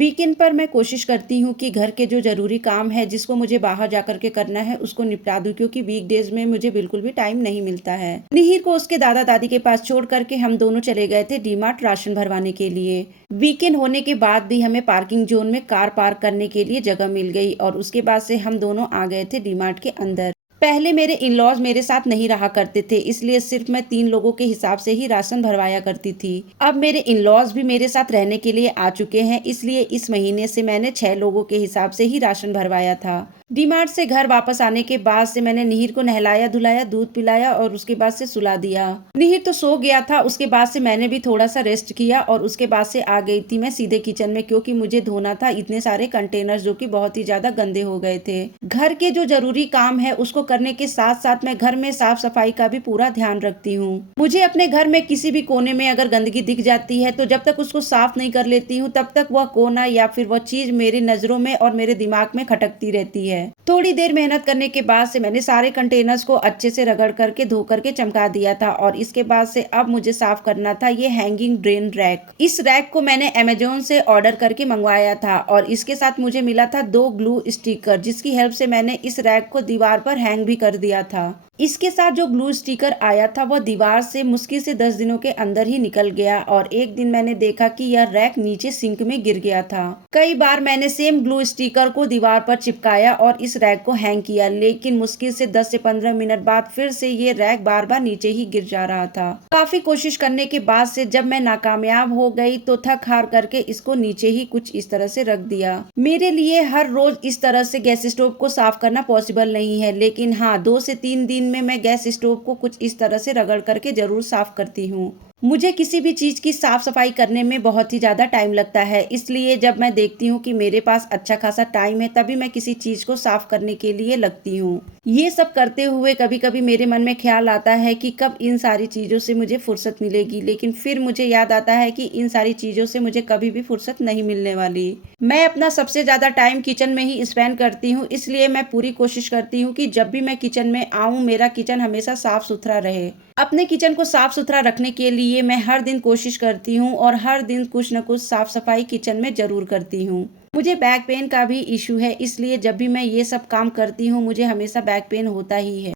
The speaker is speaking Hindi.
वीकेंड पर मैं कोशिश करती हूँ कि घर के जो ज़रूरी काम है जिसको मुझे बाहर जाकर के करना है उसको निपटा दूँ, क्योंकि वीकडेज में मुझे बिल्कुल भी टाइम नहीं मिलता है। मिहिर को उसके दादा दादी के पास छोड़ करके हम दोनों चले गए थे डीमार्ट राशन भरवाने के लिए। वीकेंड होने के बाद भी हमें पार्किंग जोन में कार पार्क करने के लिए जगह मिल गई और उसके बाद से हम दोनों आ गए थे डीमार्ट के अंदर। पहले मेरे इन-लॉज मेरे साथ नहीं रहा करते थे, इसलिए सिर्फ मैं 3 लोगों के हिसाब से ही राशन भरवाया करती थी। अब मेरे इन-लॉज भी मेरे साथ रहने के लिए आ चुके हैं, इसलिए इस महीने से मैंने 6 लोगों के हिसाब से ही राशन भरवाया था। डीमार्ट से घर वापस आने के बाद से मैंने निहिर को नहलाया धुलाया, दूध पिलाया और उसके बाद से सुला दिया। निहिर तो सो गया था, उसके बाद से मैंने भी थोड़ा सा रेस्ट किया और उसके बाद से आ गई थी मैं सीधे किचन में, क्योंकि मुझे धोना था इतने सारे कंटेनर्स जो कि बहुत ही ज्यादा गंदे हो गए थे। घर के जो जरूरी काम है उसको करने के साथ साथ मैं घर में साफ सफाई का भी पूरा ध्यान रखती हूँ। मुझे अपने घर में किसी भी कोने में अगर गंदगी दिख जाती है तो जब तक उसको साफ नहीं कर लेती हूँ तब तक वह कोना या फिर वह चीज मेरी नजरों में और मेरे दिमाग में खटकती रहती है। थोड़ी देर मेहनत करने के बाद से मैंने सारे कंटेनर्स को अच्छे से रगड़ करके धो करके चमका दिया था और इसके बाद से अब मुझे साफ करना था ये हैंगिंग ड्रेन रैक। इस रैक को मैंने अमेज़न से ऑर्डर करके मंगवाया था और इसके साथ मुझे मिला था 2 ग्लू स्टिकर, जिसकी हेल्प से मैंने इस रैक को दीवार पर हैंग भी कर दिया था। इसके साथ जो ग्लू स्टिकर आया था वह दीवार से मुश्किल से 10 दिनों के अंदर ही निकल गया और एक दिन मैंने देखा कि यह रैक नीचे सिंक में गिर गया था। कई बार मैंने सेम ग्लू स्टिकर को दीवार पर चिपकाया और इस रैक को हैंग किया, लेकिन मुश्किल से 10 से 15 मिनट बाद फिर से ये रैक बार बार नीचे ही गिर जा रहा था। काफी कोशिश करने के बाद से जब मैं नाकामयाब हो गई तो थक हार करके इसको नीचे ही कुछ इस तरह से रख दिया। मेरे लिए हर रोज इस तरह से गैस स्टोव को साफ करना पॉसिबल नहीं है, लेकिन हाँ 2 से 3 दिन में मैं गैस स्टोव को कुछ इस तरह से रगड़ करके जरूर साफ करती हूँ। मुझे किसी भी चीज की साफ सफाई करने में बहुत ही ज्यादा टाइम लगता है, इसलिए जब मैं देखती हूँ कि मेरे पास अच्छा खासा टाइम है तभी मैं किसी चीज को साफ करने के लिए लगती हूँ। ये सब करते हुए कभी कभी मेरे मन में ख्याल आता है कि कब इन सारी चीजों से मुझे फुर्सत मिलेगी, लेकिन फिर मुझे याद आता है कि इन सारी चीजों से मुझे कभी भी फुर्सत नहीं मिलने वाली। मैं अपना सबसे ज्यादा टाइम किचन में ही स्पेंड करती हूँ, इसलिए मैं पूरी कोशिश करती हूँ कि जब भी मैं किचन में आऊँ मेरा किचन हमेशा साफ सुथरा रहे। अपने किचन को साफ सुथरा रखने के लिए मैं हर दिन कोशिश करती हूँ और हर दिन कुछ न कुछ साफ सफाई किचन में जरूर करती हूँ। मुझे बैक पेन का भी इशू है, इसलिए जब भी मैं ये सब काम करती हूँ मुझे हमेशा बैक पेन होता ही है।